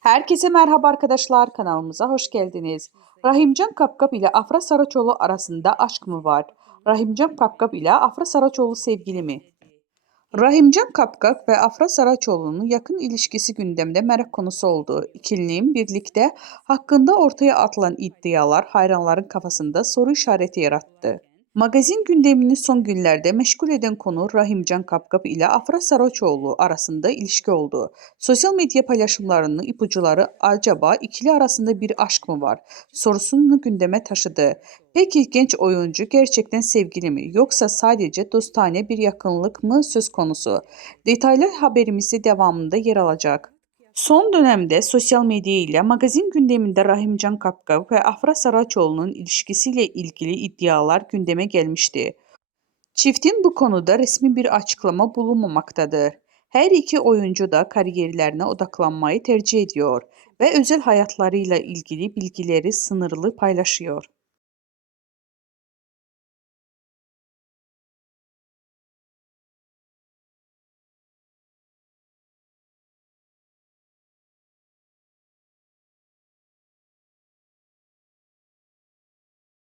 Herkese merhaba arkadaşlar, kanalımıza hoş geldiniz. Rahimcan Kapkap ile Afra Saraçoğlu arasında aşk mı var? Rahimcan Kapkap ile Afra Saraçoğlu sevgili mi? Rahimcan Kapkap ve Afra Saraçoğlu'nun yakın ilişkisi gündemde merak konusu oldu. İkilinin birlikte hakkında ortaya atılan iddialar hayranların kafasında soru işareti yarattı. Magazin gündemini son günlerde meşgul eden konu Rahimcan Kapkap ile Afra Saraçoğlu arasında ilişki oldu. Sosyal medya paylaşımlarının ipuçları acaba ikili arasında bir aşk mı var sorusunu gündeme taşıdı. Peki genç oyuncu gerçekten sevgili mi yoksa sadece dostane bir yakınlık mı söz konusu? Detaylı haberimizde devamında yer alacak. Son dönemde sosyal medya ile magazin gündeminde Rahimcan Kapkap ve Afra Saraçoğlu'nun ilişkisiyle ilgili iddialar gündeme gelmişti. Çiftin bu konuda resmi bir açıklama bulunmamaktadır. Her iki oyuncu da kariyerlerine odaklanmayı tercih ediyor ve özel hayatlarıyla ilgili bilgileri sınırlı paylaşıyor.